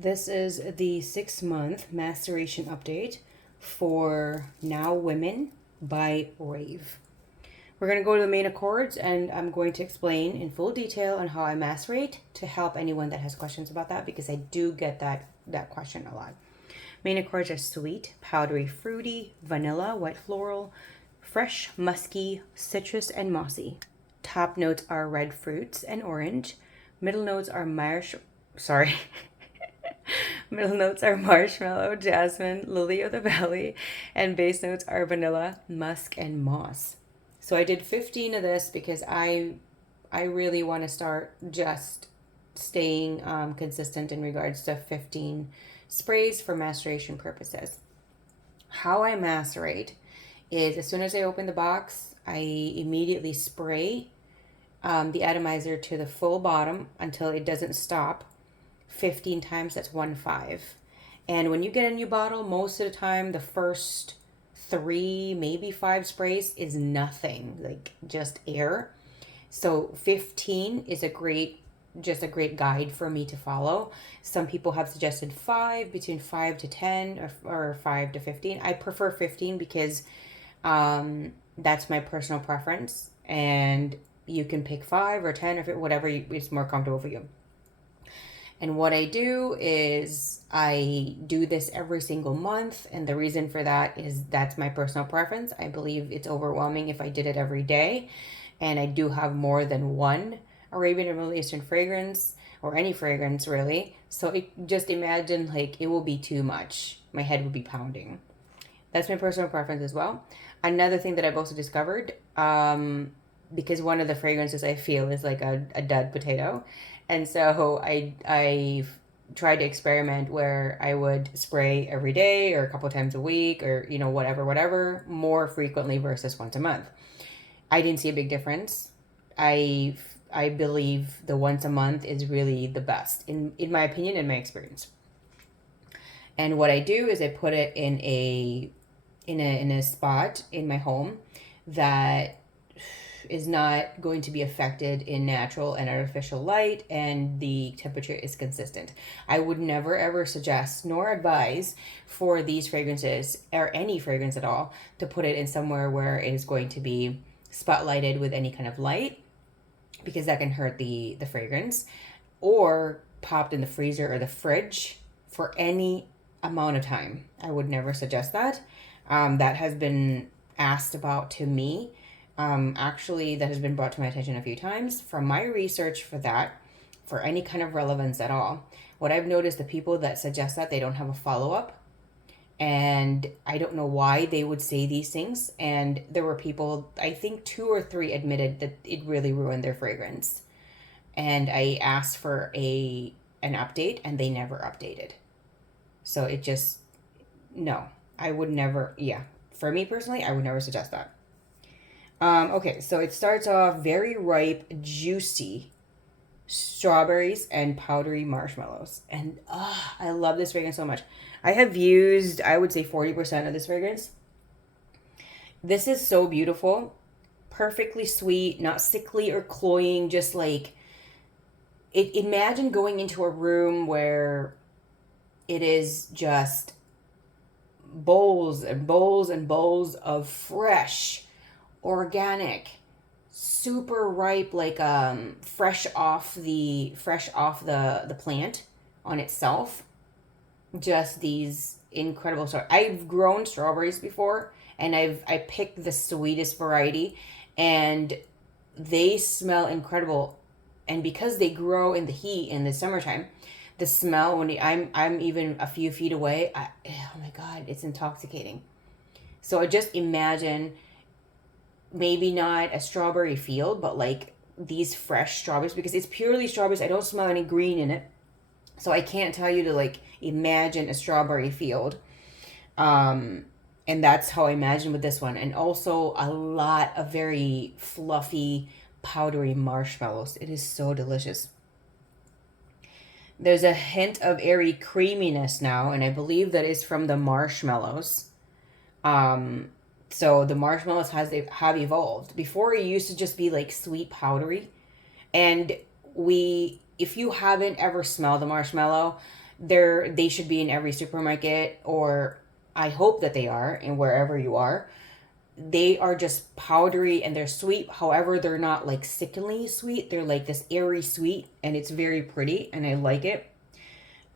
This is the 6-month maceration update for Now Women by Rave. We're going to go to the main accords and I'm going to explain in full detail on how I macerate to help anyone that has questions about that, because I do get that question a lot. Main accords are sweet, powdery, fruity, vanilla, white floral, fresh, musky, citrus, and mossy. Top notes are red fruits and orange. Middle notes are Middle notes are marshmallow, jasmine, lily of the valley, and base notes are vanilla, musk, and moss. So I did 15 of this because I really want to start just staying consistent in regards to 15 sprays for maceration purposes. How I macerate is, as soon as I open the box, I immediately spray the atomizer to the full bottom until it doesn't stop. 15 times, that's 1.5. And when you get a new bottle, most of the time the first 3, maybe 5 sprays is nothing, like just air. So 15 is a great guide for me to follow. Some people have suggested 5, between 5 to 10, or 5 to 15. I prefer 15 because that's my personal preference, and you can pick 5 or 10 or whatever is more comfortable for you. And what I do is I do this every single month. And the reason for that is that's my personal preference. I believe it's overwhelming if I did it every day. And I do have more than one Arabian or Middle Eastern fragrance, or any fragrance really. So just imagine, like, it will be too much. My head would be pounding. That's my personal preference as well. Another thing that I've also discovered, because one of the fragrances I feel is like a dead potato. And so I tried to experiment where I would spray every day or a couple times a week, or whatever, more frequently versus once a month. I didn't see a big difference. I believe the once a month is really the best in my opinion, in my experience. And what I do is I put it in a spot in my home that is not going to be affected in natural and artificial light, and the temperature is consistent. I would never ever suggest nor advise for these fragrances, or any fragrance at all, to put it in somewhere where it is going to be spotlighted with any kind of light, because that can hurt the fragrance, or popped in the freezer or the fridge for any amount of time. I would never suggest that. That has been asked about to me. Actually, that has been brought to my attention a few times. From my research for that, for any kind of relevance at all, what I've noticed, the people that suggest that, they don't have a follow-up. And I don't know why they would say these things. And there were people, I think 2 or 3, admitted that it really ruined their fragrance. And I asked for an update, and they never updated. So it just, no, I would never, for me personally, I would never suggest that. Okay, so it starts off very ripe, juicy strawberries and powdery marshmallows. And I love this fragrance so much. I have used, I would say, 40% of this fragrance. This is so beautiful. Perfectly sweet, not sickly or cloying, just like, imagine going into a room where it is just bowls and bowls and bowls of fresh, organic, super ripe, like fresh off the plant on itself. Just these incredible I've grown strawberries before, and I picked the sweetest variety, and they smell incredible. And because they grow in the heat in the summertime, the smell, when I'm even a few feet away, oh my god, it's intoxicating. So just imagine, maybe not a strawberry field, but like these fresh strawberries, because it's purely strawberries. I don't smell any green in it, so I can't tell you to like imagine a strawberry field. And that's how I imagine with this one. And also a lot of very fluffy, powdery marshmallows. It is so delicious. There's a hint of airy creaminess now, and I believe that is from the marshmallows. So the marshmallows have evolved. Before, it used to just be like sweet powdery. And if you haven't ever smelled the marshmallow, They should be in every supermarket, or I hope that they are, and wherever you are. They are just powdery and they're sweet. However, they're not like sickeningly sweet. They're like this airy sweet, and it's very pretty, and I like it.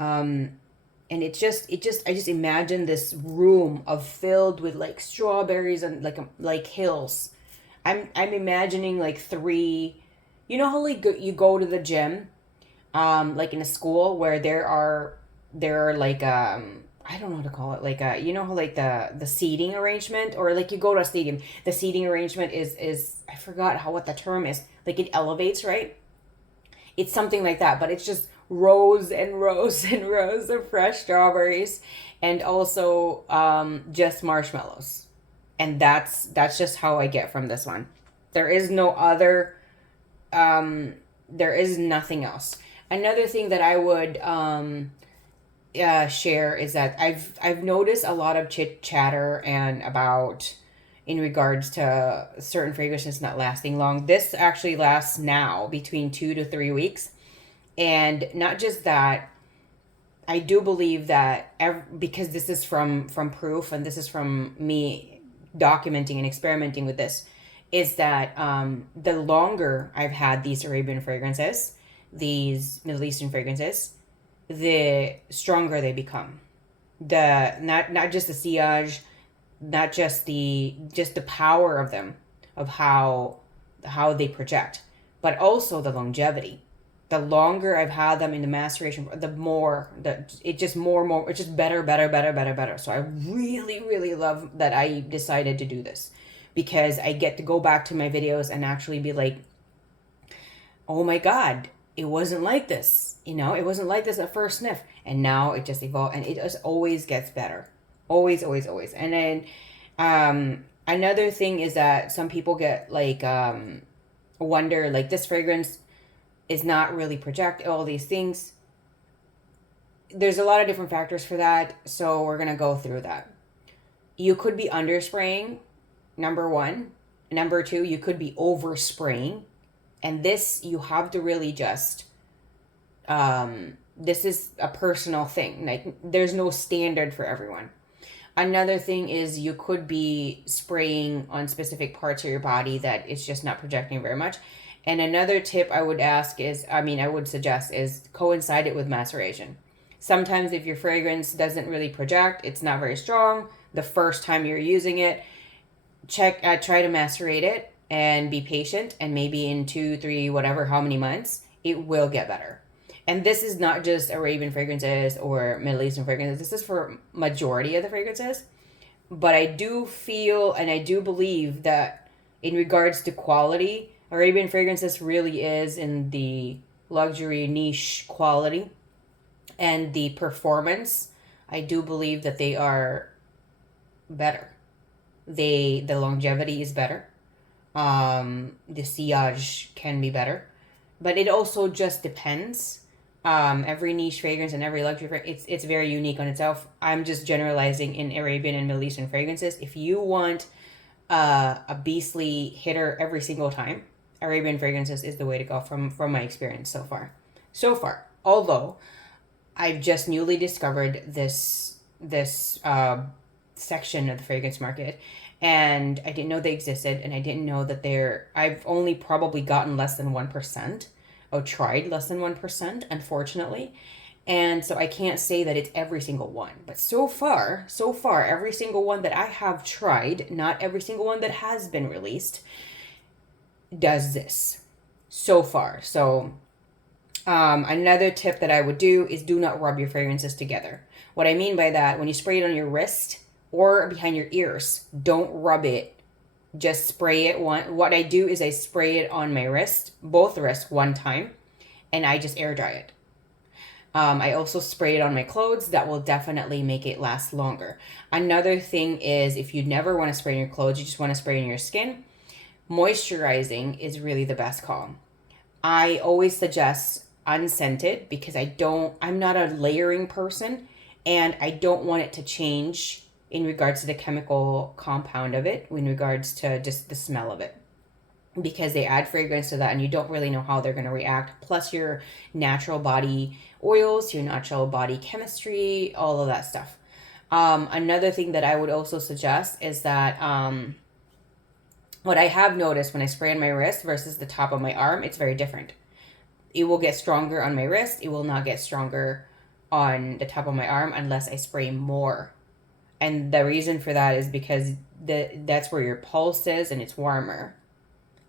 Um, and I just imagine this room of filled with like strawberries and like hills. I'm imagining like three. You know how like you go to the gym, like in a school where there are like I don't know how to call it, like you know how like the seating arrangement, or like you go to a stadium, the seating arrangement is I forgot how what the term is, like it elevates, right? It's something like that, but it's just rows and rows and rows of fresh strawberries, and also just marshmallows, and that's just how I get from this one. There is no other. There is nothing else. Another thing that I would share is that I've noticed a lot of chit chatter and about in regards to certain fragrances not lasting long. This actually lasts now between 2 to 3 weeks, and not just that. I do believe that because this is from proof, and this is from me documenting and experimenting with this, is that the longer I've had these Arabian fragrances, these Middle Eastern fragrances, the stronger they become. The not just the sillage, not just the power of them, of how they project, but also the longevity. The longer I've had them in the maceration, the more that it just more, it's just better, better, better, better, better. So I really, really love that I decided to do this, because I get to go back to my videos and actually be like, oh my God, it wasn't like this. It wasn't like this at first sniff. And now it just evolved, and it just always gets better. Always, always, always. And then another thing is that some people get like, wonder, like, this fragrance is not really project all these things. There's a lot of different factors for that. So we're going to go through that. You could be underspraying, number one. Number two, you could be overspraying. And this, you have to really just, this is a personal thing. Like, there's no standard for everyone. Another thing is you could be spraying on specific parts of your body that it's just not projecting very much. And another tip I would suggest is coincide it with maceration. Sometimes if your fragrance doesn't really project, it's not very strong the first time you're using it, try to macerate it and be patient, and maybe in 2, 3, whatever, how many months, it will get better. And this is not just Arabian fragrances or Middle Eastern fragrances. This is for majority of the fragrances. But I do feel and I do believe that in regards to quality, Arabian fragrances really is in the luxury niche quality and the performance. I do believe that they are better. The longevity is better. The sillage can be better, but it also just depends. Every niche fragrance and every luxury fragrance, it's very unique on itself. I'm just generalizing in Arabian and Middle Eastern fragrances. If you want a beastly hitter every single time, Arabian fragrances is the way to go from my experience so far. Although I've just newly discovered this section of the fragrance market, and I didn't know they existed, and I didn't know that I've only probably gotten less than 1%, or tried less than 1%, unfortunately. And so I can't say that it's every single one. But so far, every single one that I have tried, not every single one that has been released, does this so far. So another tip that I would do is do not rub your fragrances together. What I mean by that, when you spray it on your wrist or behind your ears, don't rub it. Just spray it what I do is I spray it on my wrist, both wrists, one time, and I just air dry it. I also spray it on my clothes. That will definitely make it last longer. Another thing is, if you never want to spray in your clothes, you just want to spray in your skin, moisturizing is really the best call. I always suggest unscented, because I'm not a layering person, and I don't want it to change in regards to the chemical compound of it, in regards to just the smell of it. because they add fragrance to that and you don't really know how they're going to react. Plus your natural body oils, your natural body chemistry, all of that stuff. Another thing that I would also suggest is that what I have noticed when I spray on my wrist versus the top of my arm, it's very different. It will get stronger on my wrist. It will not get stronger on the top of my arm unless I spray more. And the reason for that is because that's where your pulse is and it's warmer.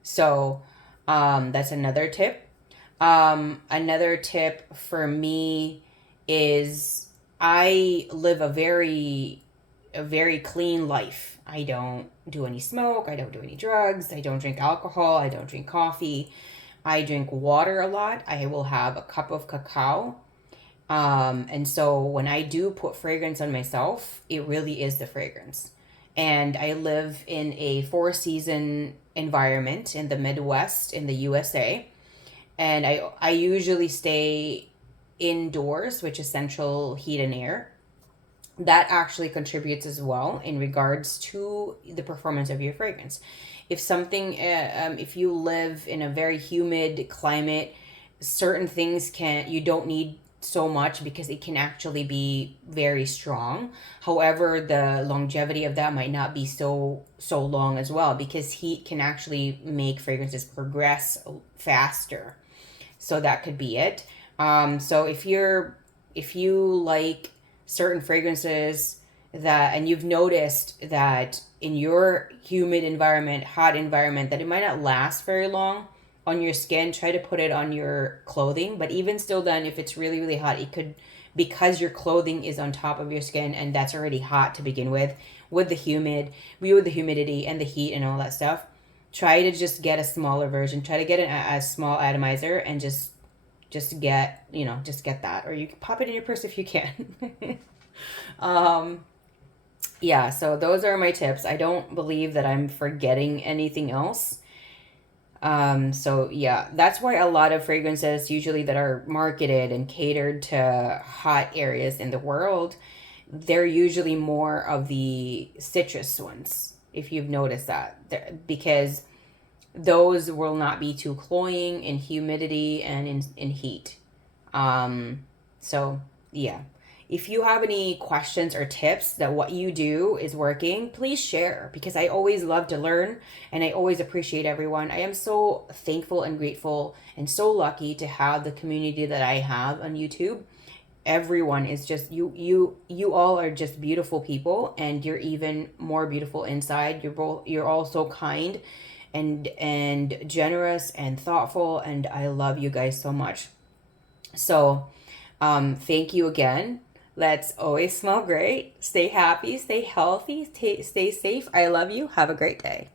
So that's another tip. Another tip for me is I live a very clean life. I don't do any smoke, I don't do any drugs, I don't drink alcohol, I don't drink coffee. I drink water a lot. I will have a cup of cacao. And so when I do put fragrance on myself, it really is the fragrance. And I live in a four-season environment in the Midwest in the USA. And I usually stay indoors, which is central heat and air. That actually contributes as well in regards to the performance of your fragrance. If you live in a very humid climate, certain things you don't need so much because it can actually be very strong. However, the longevity of that might not be so long as well because heat can actually make fragrances progress faster. So that could be it. So if you like certain fragrances and you've noticed that in your humid environment, hot environment, that it might not last very long on your skin, try to put it on your clothing. But even still then, if it's really, really hot, it could, because your clothing is on top of your skin and that's already hot to begin with the humidity and the heat and all that stuff, try to just get a smaller version. Try to get a small atomizer and just get that. Or you can pop it in your purse if you can. Yeah, so those are my tips. I don't believe that I'm forgetting anything else. So yeah, that's why a lot of fragrances usually that are marketed and catered to hot areas in the world, they're usually more of the citrus ones, if you've noticed that. Because those will not be too cloying in humidity and in heat. So yeah. If you have any questions or tips that what you do is working, please share because I always love to learn and I always appreciate everyone. I am so thankful and grateful and so lucky to have the community that I have on YouTube. Everyone is just you all are just beautiful people and you're even more beautiful inside. You're all so kind and generous and thoughtful and I love you guys so much. So, thank you again. Let's always smell great. Stay happy, stay healthy, stay safe. I love you. Have a great day.